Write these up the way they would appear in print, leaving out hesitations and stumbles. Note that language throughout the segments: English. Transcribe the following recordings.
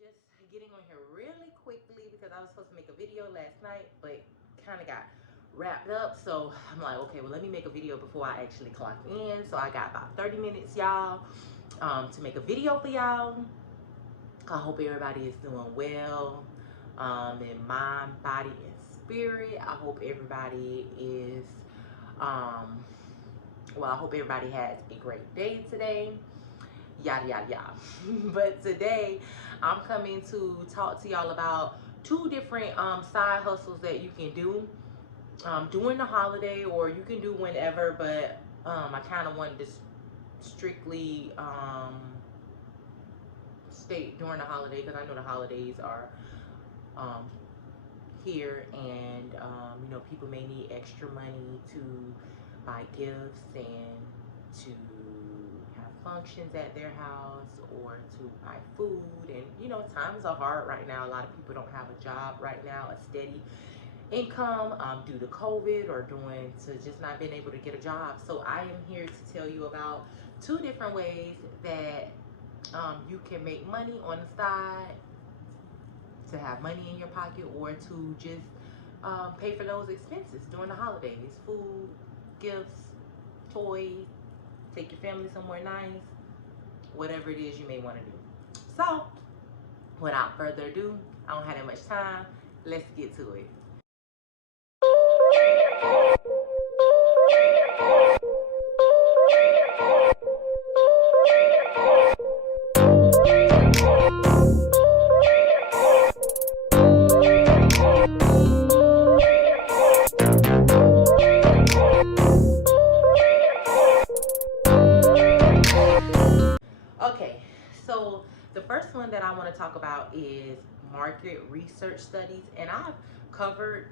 just getting on here really quickly because I was supposed to make a video last night, but kind of got wrapped up. So I'm like, okay, well, let me make a video before I actually clock in. So I got about 30 minutes, y'all, to make a video for y'all. I hope everybody is doing well in mind, body, and spirit. I hope everybody is, well, I hope everybody has a great day today. Yada yada yada. But today I'm coming to talk to y'all about two different side hustles that you can do during the holiday, or you can do whenever, but I kind of wanted to strictly state during the holiday because I know the holidays are here, and you know, people may need extra money to buy gifts and to have functions at their house or to buy food. And you know, times are hard right now. A lot of people don't have a job right now, a steady income, due to COVID or doing to just not being able to get a job. So I am here to tell you about two different ways that you can make money on the side, to have money in your pocket, or to just pay for those expenses during the holidays: food, gifts, toys, take your family somewhere nice, whatever it is you may want to do. So without further ado, I don't have that much time. Let's get to it. Okay, so the first one that I want to talk about is market research studies, and I've covered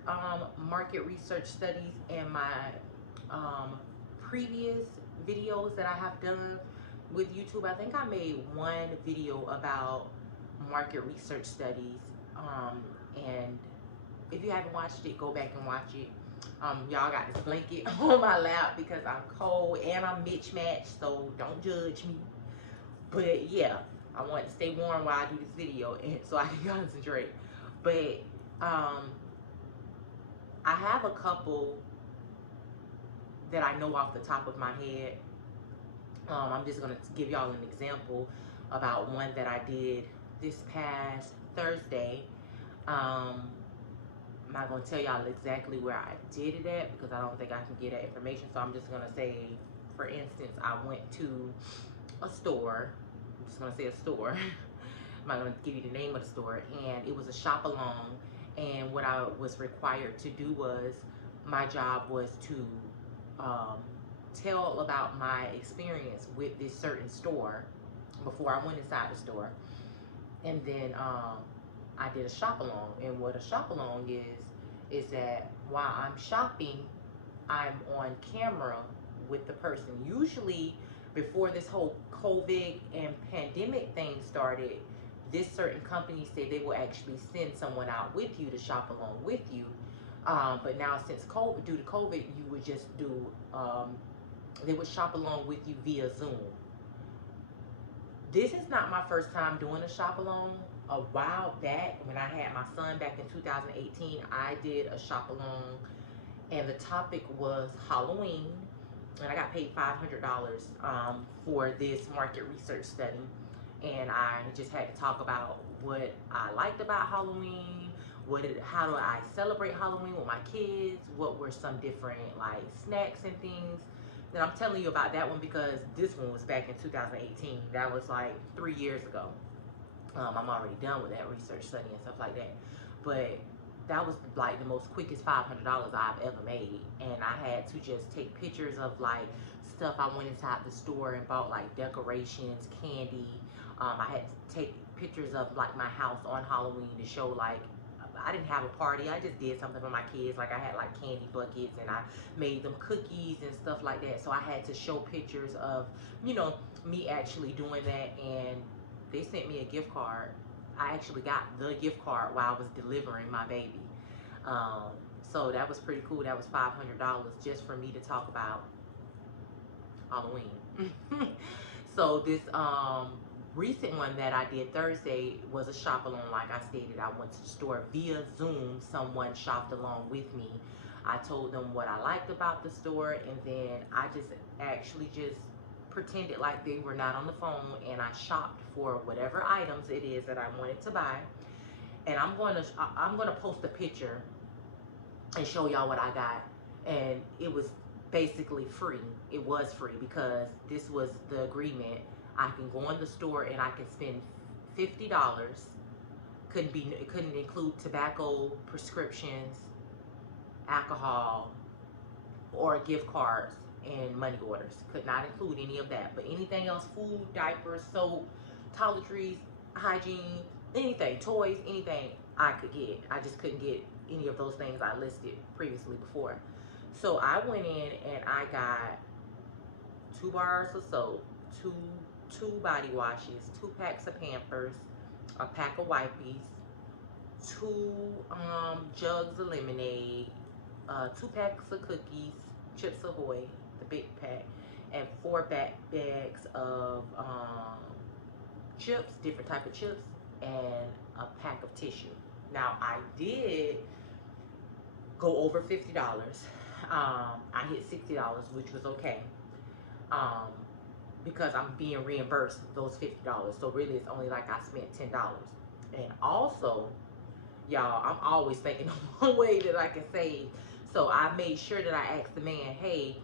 market research studies in my previous videos that I have done with YouTube. I think I made one video about market research studies, and if you haven't watched it, go back and watch it. Y'all got this blanket on my lap because I'm cold and I'm mismatched, so don't judge me. But yeah, I want to stay warm while I do this video, and so I can concentrate. But I have a couple that I know off the top of my head. I'm just gonna give y'all an example about one that I did this past Thursday. I'm not gonna tell y'all exactly where I did it at because I don't think I can get that information. So I'm just gonna say, for instance, I went to a store. I'm just gonna say a store. I'm not gonna give you the name of the store. And it was a shop along. And what I was required to do was, my job was to tell about my experience with this certain store before I went inside the store. And then I did a shop along. And what a shop along is that while I'm shopping, I'm on camera with the person. Usually, before this whole COVID and pandemic thing started, this certain company said they will actually send someone out with you to shop along with you. But now, since COVID, due to COVID, you would just do, they would shop along with you via Zoom. This is not my first time doing a shop along. A while back, when I had my son back in 2018, I did a shop along, and the topic was Halloween, and I got paid $500 for this market research study. And I just had to talk about what I liked about Halloween, how do I celebrate Halloween with my kids, what were some different like snacks and things. Then I'm telling you about that one because this one was back in 2018. That was like 3 years ago. I'm already done with that research study and stuff like that. But that was like the most quickest $500 I've ever made. And I had to just take pictures of like stuff I went inside the store and bought, like decorations, candy. I had to take pictures of like my house on Halloween to show like I didn't have a party. I just did something for my kids. Like I had like candy buckets and I made them cookies and stuff like that. So I had to show pictures of, you know, me actually doing that. And they sent me a gift card. I actually got the gift card while I was delivering my baby. So that was pretty cool. That was $500 just for me to talk about Halloween. So this recent one that I did Thursday was a shop along. Like I stated, I went to the store via Zoom. Someone shopped along with me. I told them what I liked about the store, and then I just actually just pretended like they were not on the phone, and I shopped for whatever items it is that I wanted to buy. And I'm gonna post a picture and show y'all what I got. And it was basically free. It was free because this was the agreement. I can go in the store and I can spend $50. It couldn't include tobacco, prescriptions, alcohol, or gift cards and money orders. Could not include any of that. But anything else, food, diapers, soap, toiletries, hygiene, anything, toys, anything I could get. I just couldn't get any of those things I listed previously before. So I went in and I got 2 bars of soap, two body washes, 2 packs of Pampers, a pack of wipes, 2 jugs of lemonade, 2 packs of cookies, Chips Ahoy, the big pack, and 4 bags of chips, different type of chips, and a pack of tissue. Now I did go over $50. I hit $60, which was okay, because I'm being reimbursed those $50. So really, it's only like I spent $10. And also, y'all, I'm always thinking of one way that I can save. So I made sure that I asked the man, hey,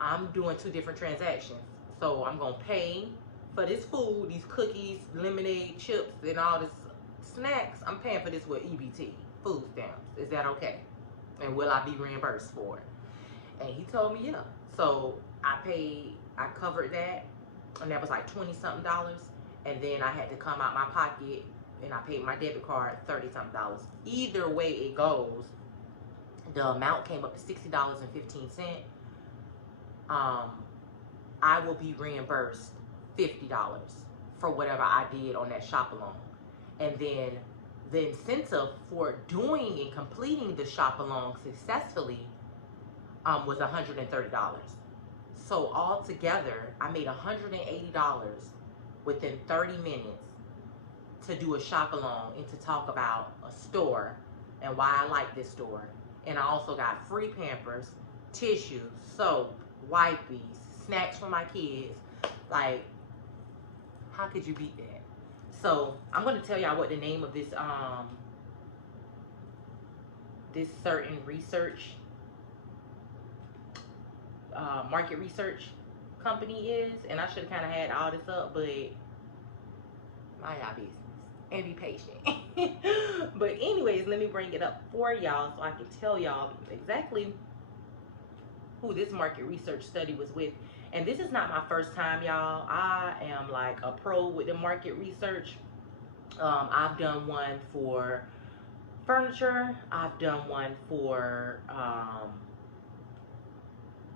I'm doing 2 different transactions. So I'm gonna pay for this food, these cookies, lemonade, chips, and all this snacks. I'm paying for this with EBT, food stamps. Is that okay? And will I be reimbursed for it? And he told me, yeah. So I covered that, and that was like 20 something dollars. And then I had to come out my pocket and I paid my debit card 30 something dollars. Either way it goes, the amount came up to $60.15. I will be reimbursed $50 for whatever I did on that shop along. And then the incentive for doing and completing the shop along successfully was $130. So altogether, I made $180 within 30 minutes to do a shop along and to talk about a store and why I like this store. And I also got free Pampers, tissue, soap, wipes, snacks for my kids. Like, how could you beat that? So I'm gonna tell y'all what the name of this certain research market research company is, and I should have kind of had all this up, but mind y'all business and be patient. But anyways, let me bring it up for y'all so I can tell y'all exactly who this market research study was with. And this is not my first time, y'all. I am like a pro with the market research. I've done one for furniture. I've done one for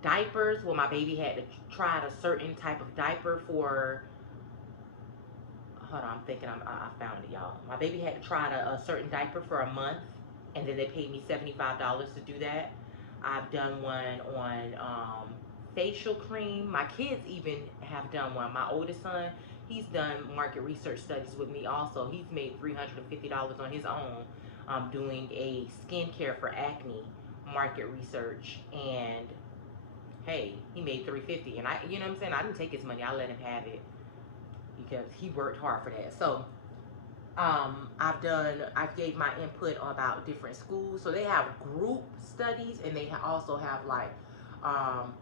diapers, where my baby had to try a certain type of diaper for, hold on, I'm thinking, I found it, y'all. My baby had to try a certain diaper for a month, and then they paid me $75 to do that. I've done one on facial cream. My kids even have done one. My oldest son, he's done market research studies with me also. He's made $350 on his own doing a skincare for acne market research, and hey, he made $350, and you know what I'm saying, I didn't take his money, I let him have it because he worked hard for that. So I gave my input about different schools. So they have group studies, and they also have like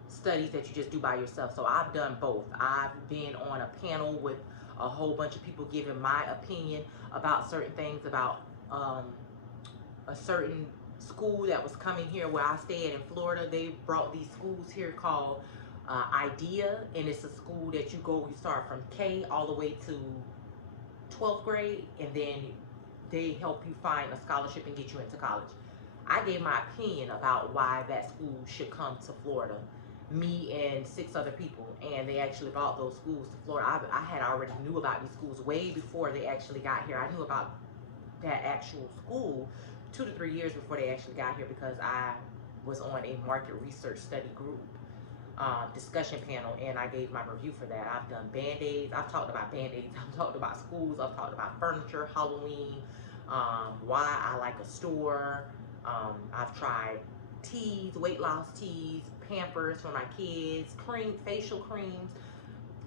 studies that you just do by yourself. So I've done both. I've been on a panel with a whole bunch of people giving my opinion about certain things, about a certain school that was coming here where I stayed in Florida. They brought these schools here called IDEA, and it's a school that you start from K all the way to 12th grade, and then they help you find a scholarship and get you into college. I gave my opinion about why that school should come to Florida, me and 6 other people, and they actually brought those schools to Florida. I had already knew about these schools way before they actually got here. I knew about that actual school 2 to 3 years before they actually got here, because I was on a market research study group. discussion panel, and I gave my review for that. I've done band-aids. I've talked about band-aids. I've talked about schools. I've talked about furniture, Halloween, why I like a store. I've tried teas, weight loss teas, Pampers for my kids, cream, facial creams.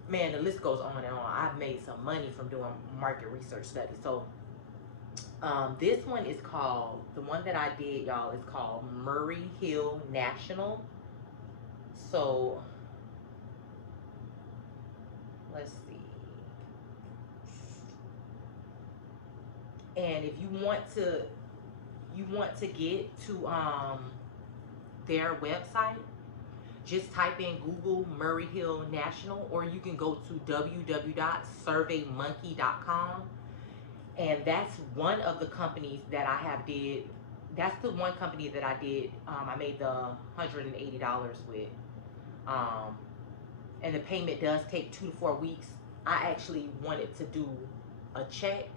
Man, the list goes on and on. I've made some money from doing market research studies. So this one is called, the one that I did, y'all, is called Murray Hill National. So let's see. And if you want to get to their website, just type in Google Murray Hill National, or you can go to www.surveymonkey.com. And that's one of the companies that I have did. That's the one company that I did. I made the $180 with. And the payment does take 2 to 4 weeks. I actually wanted to do a check.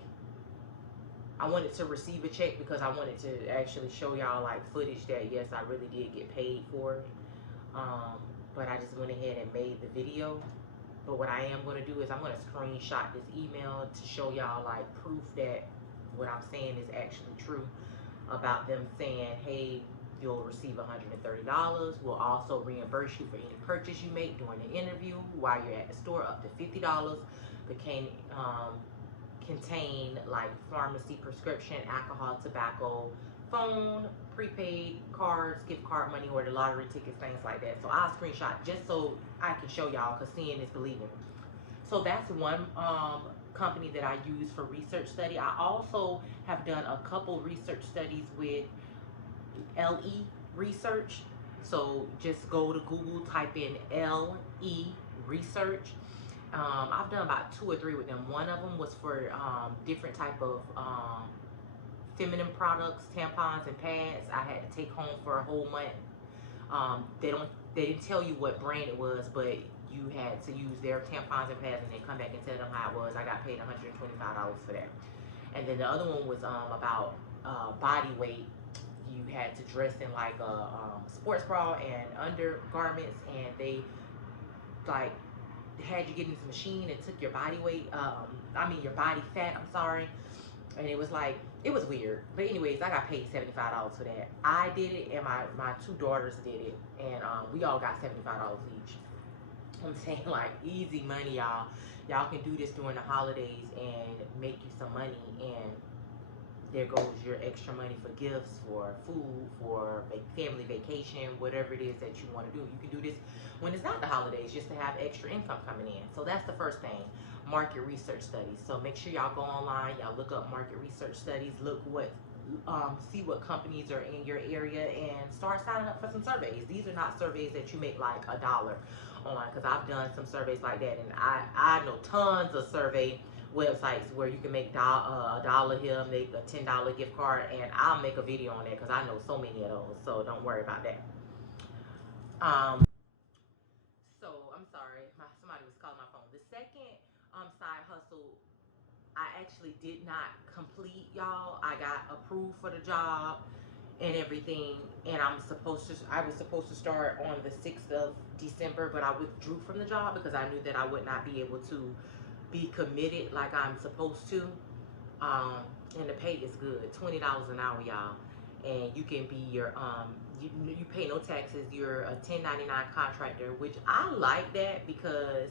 I wanted to receive a check because I wanted to actually show y'all like footage that yes, I really did get paid for it. But I just went ahead and made the video. But what I am going to do is I'm going to screenshot this email to show y'all like proof that what I'm saying is actually true about them saying, hey, you'll receive $130. We'll also reimburse you for any purchase you make during the interview while you're at the store, up to $50. But can contain like pharmacy, prescription, alcohol, tobacco, phone, prepaid cards, gift card money, or the lottery tickets, things like that. So I'll screenshot just so I can show y'all, because seeing is believing. So that's one company that I use for research study. I also have done a couple research studies with LE Research. So just go to Google, type in LE Research. I've done about 2 or 3 with them. One of them was for different type of feminine products, tampons and pads. I had to take home for a whole month. They didn't tell you what brand it was, but you had to use their tampons and pads and then come back and tell them how it was. I got paid $125 for that. And then the other one was about body weight. You had to dress in like a sports bra and undergarments, and they like had you get in this machine and took your body weight, your body fat, I'm sorry. And it was like, it was weird. But anyways, I got paid $75 for that. I did it, and my 2 daughters did it, and we all got $75 each. I'm saying, like, easy money, y'all. Y'all can do this during the holidays and make you some money, and there goes your extra money for gifts, for food, for family vacation, whatever it is that you want to do. You can do this when it's not the holidays, just to have extra income coming in. So that's the first thing, market research studies. So make sure y'all go online, y'all look up market research studies, look what, see what companies are in your area, and start signing up for some surveys. These are not surveys that you make like $1 on, because I've done some surveys like that, and I know tons of survey websites where you can make $1 here, make a $10 gift card, and I'll make a video on that because I know so many of those, so don't worry about that. So I'm sorry, somebody was calling my phone. The second side hustle, I actually did not complete, y'all. I got approved for the job and everything, and I was supposed to start on the 6th of December, but I withdrew from the job because I knew that I would not be able to be committed like I'm supposed to. And the pay is good, $20 an hour, y'all. And you can be your you pay no taxes. You're a 1099 contractor, which I like that because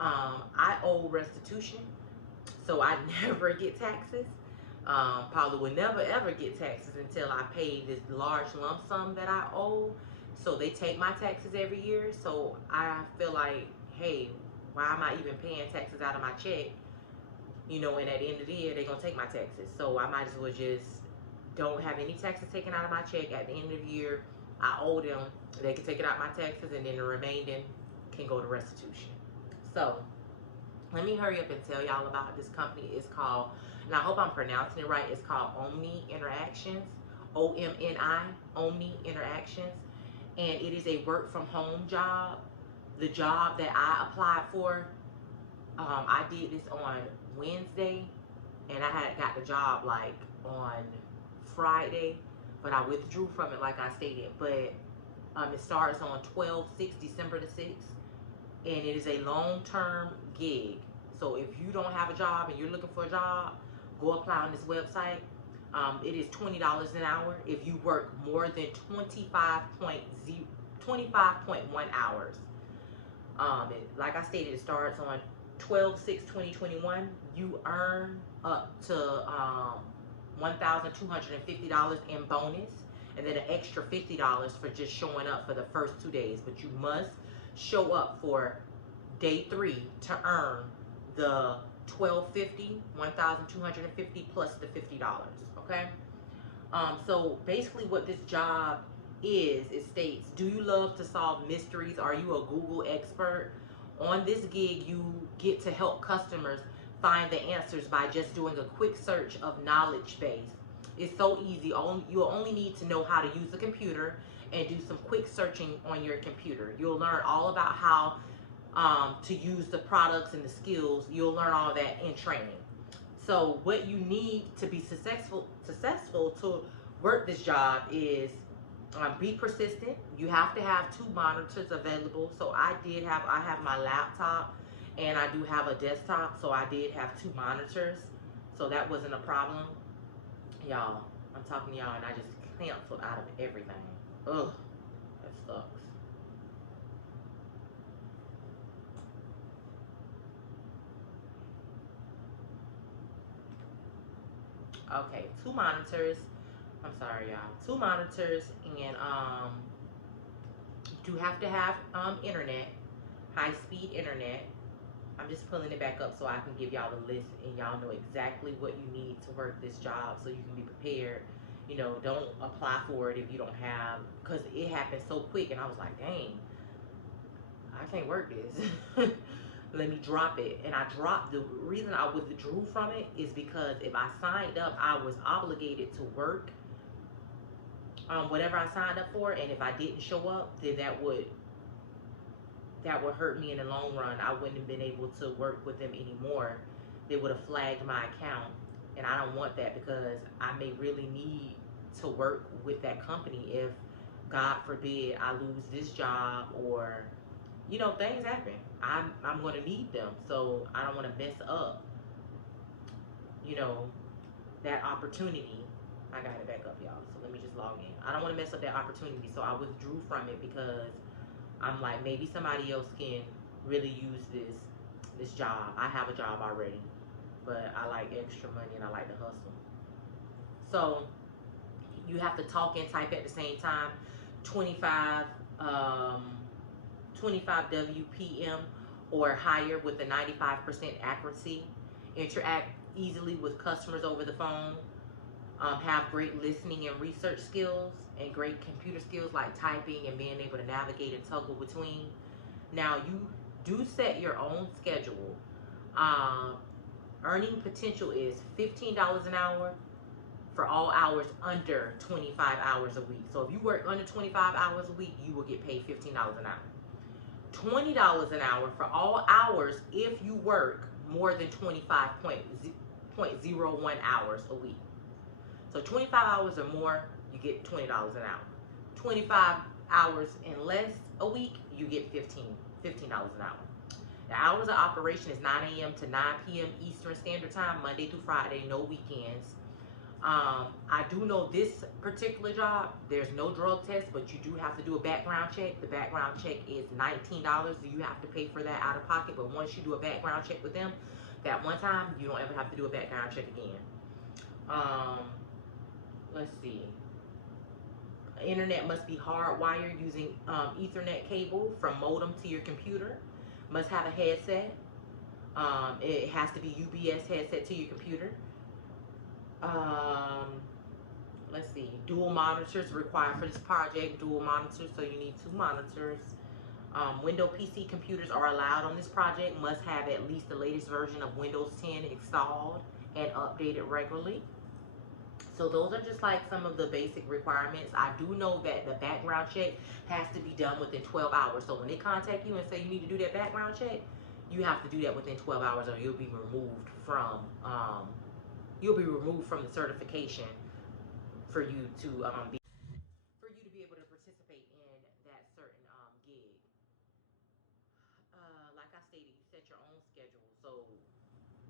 I owe restitution, so I never get taxes. Probably will never ever get taxes until I pay this large lump sum that I owe. So they take my taxes every year. So I feel like, hey, why am I even paying taxes out of my check? You know, and at the end of the year, they're going to take my taxes. So I might as well just don't have any taxes taken out of my check. At the end of the year, I owe them. They can take it out of my taxes, and then the remaining can go to restitution. So let me hurry up and tell y'all about this company. It's called, and I hope I'm pronouncing it right, it's called Omni Interactions, O-M-N-I, Omni Interactions. And it is a work from home job. The job that I applied for, I did this on Wednesday, and I had got the job like on Friday, but I withdrew from it like I stated. But It starts on 12/6, December the 6th, and it is a long-term gig. So if you don't have a job and you're looking for a job, go apply on this website. It is $20 an hour if you work more than 25.1 hours. Like I stated, it starts on 12/6/2021. You earn up to $1,250 in bonus, and then an extra $50 for just showing up for the first 2 days. But you must show up for day 3 to earn the $1,250, $1,250 plus the $50. Okay. So basically, what this job is, it states, do you love to solve mysteries? Are you a Google expert? On this gig, you get to help customers find the answers by just doing a quick search of knowledge base. It's so easy. You'll only need to know how to use the computer and do some quick searching on your computer. You'll learn all about how to use the products and the skills. You'll learn all that in training. So what you need to be successful to work this job is be persistent. You have to have 2 monitors available. So I have my laptop and I do have a desktop. So I did have 2 monitors. So that wasn't a problem. Y'all, I'm talking to y'all and I just canceled out of everything. Ugh, that sucks. Okay, 2 monitors. I'm sorry, y'all. 2 monitors, and you do have to have internet, high-speed internet. I'm just pulling it back up so I can give y'all the list, and y'all know exactly what you need to work this job, so you can be prepared. You know, don't apply for it if you don't have, because it happened so quick, and I was like, dang, I can't work this. Let me drop it. And I dropped, the reason I withdrew from it is because if I signed up, I was obligated to work whatever I signed up for, and if I didn't show up, then that would hurt me in the long run. I wouldn't have been able to work with them anymore. They would have flagged my account, and I don't want that because I may really need to work with that company if, God forbid, I lose this job or, you know, things happen. I'm going to need them, so I don't want to mess up, you know, that opportunity. I got it back up, y'all, so let me just log in. I don't want to mess up that opportunity, so I withdrew from it because I'm like, maybe somebody else can really use this job. I have a job already, but I like extra money and I like to hustle. So you have to talk and type at the same time. 25 WPM or higher with a 95% accuracy. Interact easily with customers over the phone. Have great listening and research skills and great computer skills like typing and being able to navigate and toggle between. Now, you do set your own schedule. Earning potential is $15 an hour for all hours under 25 hours a week. So if you work under 25 hours a week, you will get paid $15 an hour. $20 an hour for all hours if you work more than 25.01 hours a week. So 25 hours or more, you get $20 an hour. 25 hours and less a week, you get $15 an hour. The hours of operation is 9 a.m. to 9 p.m. Eastern Standard Time, Monday through Friday, no weekends. I do know this particular job, there's no drug test, but you do have to do a background check. The background check is $19. You have to pay for that out of pocket, but once you do a background check with them, that one time, you don't ever have to do a background check again. Let's see. Internet must be hardwired using Ethernet cable from modem to your computer. Must have a headset. It has to be UBS headset to your computer. Let's see. Dual monitors required for this project. Dual monitors, so you need 2 monitors. Windows PC computers are allowed on this project. Must have at least the latest version of Windows 10 installed and updated regularly. So those are just like some of the basic requirements. I do know that the background check has to be done within 12 hours. So when they contact you and say you need to do that background check, you have to do that within 12 hours or you'll be removed from the certification for you to be able to participate in that set your own schedule. So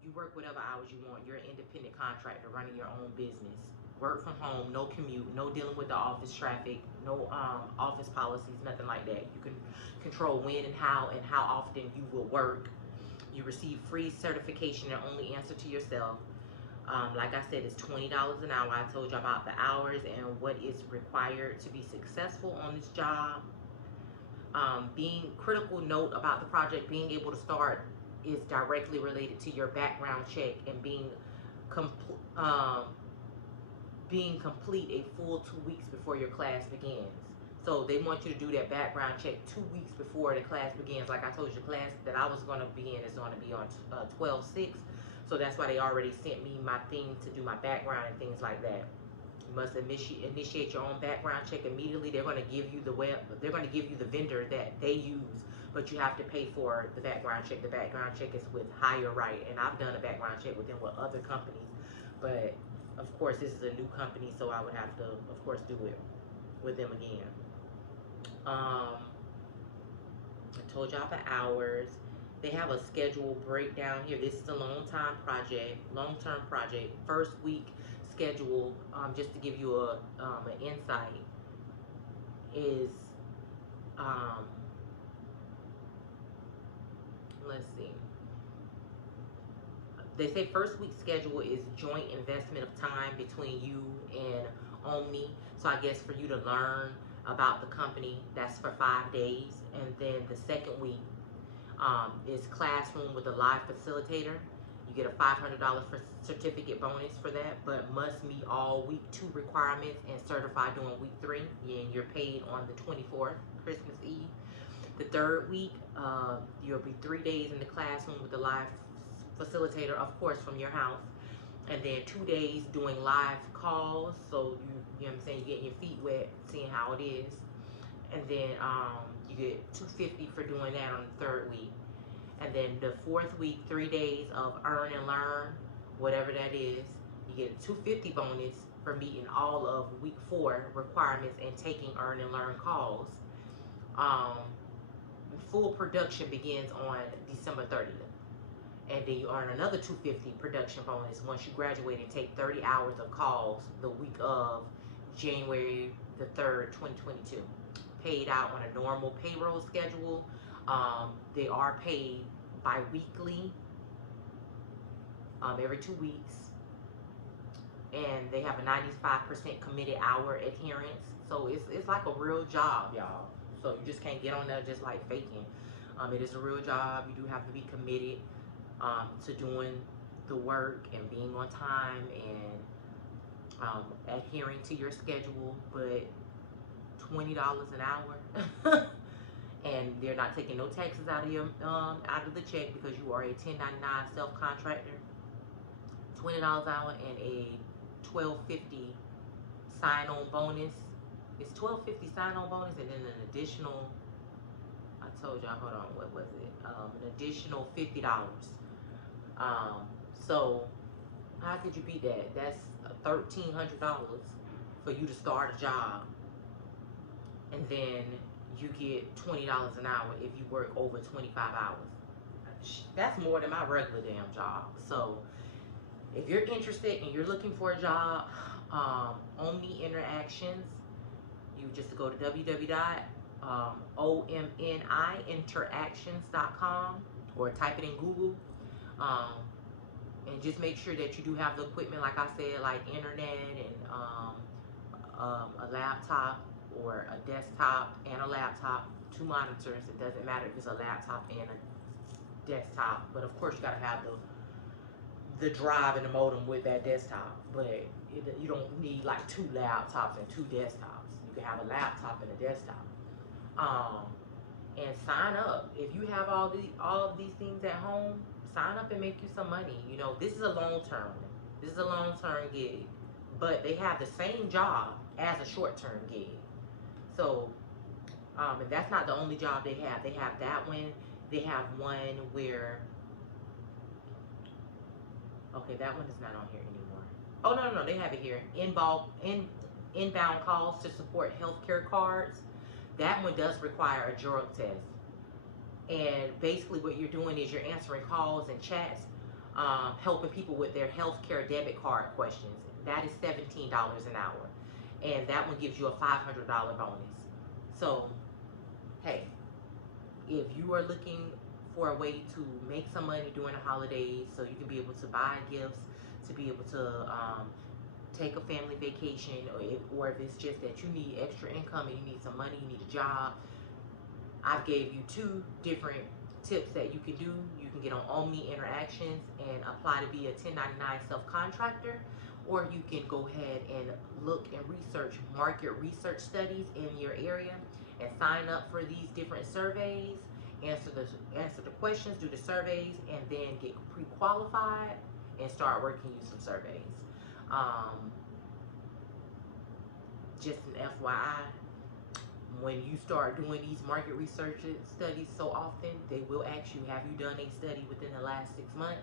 you work whatever hours you want. You're an independent contractor running your own business. Work from home, no commute, no dealing with the office traffic, no office policies, nothing like that. You can control when and how often you will work. You receive free certification and only answer to yourself. Like I said, it's $20 an hour. I told you about the hours and what is required to be successful on this job. Being critical note about the project, being able to start is directly related to your background check and being complete a full 2 weeks before your class begins. So they want you to do that background check 2 weeks before the class begins. Like I told you, the class that I was going to be in is going to be on 12/6. So that's why they already sent me my thing to do my background and things like that. You must initiate your own background check immediately. They're going to give you they're going to give you the vendor that they use, but you have to pay for the background check. The background check is with Hire Right, and I've done a background check with them with other companies, but of course this is a new company, so I would have to, of course, do it with them again. I told y'all the hours. They have a schedule breakdown here. This is a long-term project. First week schedule, just to give you an insight, is let's see. They say first week schedule is joint investment of time between you and Omni. So I guess for you to learn about the company, that's for 5 days. And then the second week is classroom with a live facilitator. You get a $500 certificate bonus for that, but must meet all week 2 requirements and certify during week 3. And you're paid on the 24th, Christmas Eve. The third week, you'll be 3 days in the classroom with the live facilitator, of course, from your house. And then 2 days doing live calls. So you know what I'm saying, you're getting your feet wet, seeing how it is. And then you get $250 for doing that on the third week. And then the fourth week, 3 days of earn and learn, whatever that is. You get a $250 bonus for meeting all of week 4 requirements and taking earn and learn calls. Full production begins on December 30th. And then you earn another $250 production bonus once you graduate and take 30 hours of calls the week of January the 3rd, 2022. Paid out on a normal payroll schedule. They are paid bi-weekly, every 2 weeks. And they have a 95% committed hour adherence. So it's like a real job, y'all. So you just can't get on there just like faking. It is a real job. You do have to be committed to doing the work and being on time and adhering to your schedule. But $20 an hour, and they're not taking no taxes out of your out of the check because you are a 1099 self-contractor. $20 an hour and a $12.50 sign-on bonus. It's $12.50 sign-on bonus, and then an additional, I told y'all, hold on, what was it? An additional $50. So how could you beat that? That's $1,300 for you to start a job, and then you get $20 an hour if you work over 25 hours. That's more than my regular damn job. So if you're interested and you're looking for a job, Omni Interactions, you just go to www.omniinteractions.com or type it in Google. And just make sure that you do have the equipment, like I said, like internet and a laptop or a desktop and a laptop, 2 monitors. It doesn't matter if it's a laptop and a desktop, but of course you gotta have the drive and the modem with that desktop. But you don't need like 2 laptops and 2 desktops. You can have a laptop and a desktop. And sign up. If you have all of these things at home, sign up and make you some money. You know, this is a long-term gig, but they have the same job as a short-term gig. So, and that's not the only job they have. They have that one. They have one where, okay, that one is not on here anymore. Oh, no, they have it here. Inbound calls to support healthcare cards. That one does require a drug test. And basically what you're doing is you're answering calls and chats, helping people with their healthcare debit card questions. That is $17 an hour. And that one gives you a $500 bonus. So, hey, if you are looking for a way to make some money during the holidays so you can be able to buy gifts, to be able to take a family vacation, or if it's just that you need extra income and you need some money, you need a job, I gave you 2 different tips that you can do. You can get on Omni Interactions and apply to be a 1099 self-contractor, or you can go ahead and look and research market research studies in your area and sign up for these different surveys, answer the questions, do the surveys, and then get pre-qualified and start working you some surveys. Just an FYI, when you start doing these market research studies so often, they will ask you, have you done a study within the last 6 months?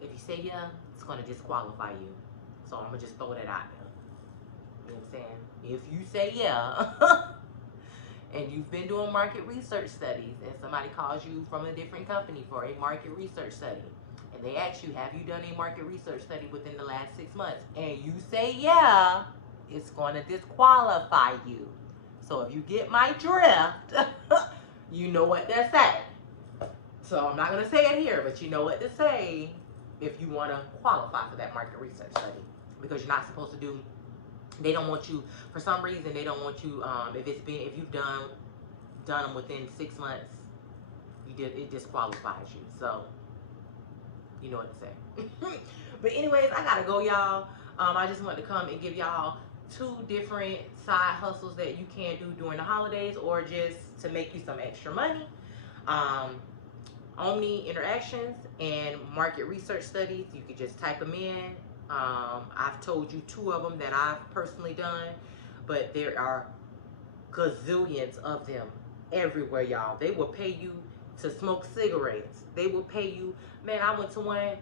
If you say yeah, it's going to disqualify you. So I'm going to just throw that out there. You know what I'm saying? If you say yeah, and you've been doing market research studies, and somebody calls you from a different company for a market research study, and they ask you, have you done a market research study within the last 6 months? And you say yeah, it's going to disqualify you. So if you get my drift, you know what to say. So I'm not going to say it here, but you know what to say if you want to qualify for that market research study. Because you're not supposed to do, they don't want you, for some reason, they don't want you, if you've done them within 6 months, it disqualifies you. So you know what to say. But anyways, I gotta go, y'all. I just wanted to come and give y'all 2 different side hustles that you can do during the holidays, or just to make you some extra money. Omni Interactions and market research studies, you could just type them in. I've told you 2 of them that I've personally done, but there are gazillions of them everywhere, y'all. They will pay you to smoke cigarettes. They will pay you, man, I went to one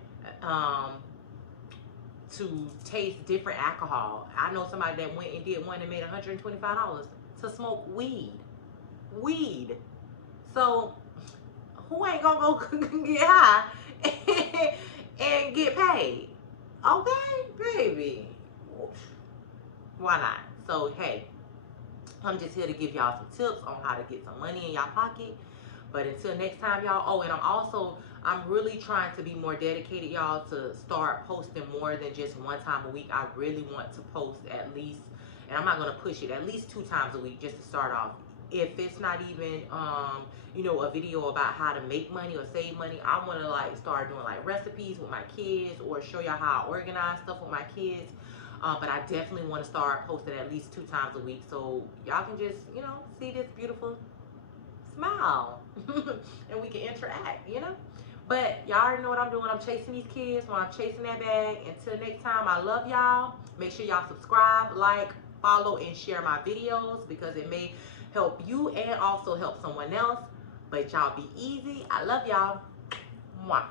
to taste different alcohol. I know somebody that went and did one and made $125 to smoke weed. So who ain't gonna go get high and get paid? Okay, baby. Why not? So, hey, I'm just here to give y'all some tips on how to get some money in y'all pocket. But until next time, y'all. Oh, and I'm really trying to be more dedicated, y'all, to start posting more than just 1 time a week. I really want to post at least, and I'm not going to push it, at least 2 times a week just to start off. If it's not even, you know, a video about how to make money or save money, I want to like start doing like recipes with my kids, or show y'all how I organize stuff with my kids. But I definitely want to start posting at least 2 times a week, so y'all can just, you know, see this beautiful smile and we can interact, you know. But y'all already know what I'm doing. I'm chasing these kids when I'm chasing that bag. Until next time, I love y'all. Make sure y'all subscribe, like, follow, and share my videos, because it may help you and also help someone else. But y'all be easy. I love y'all. Mwah.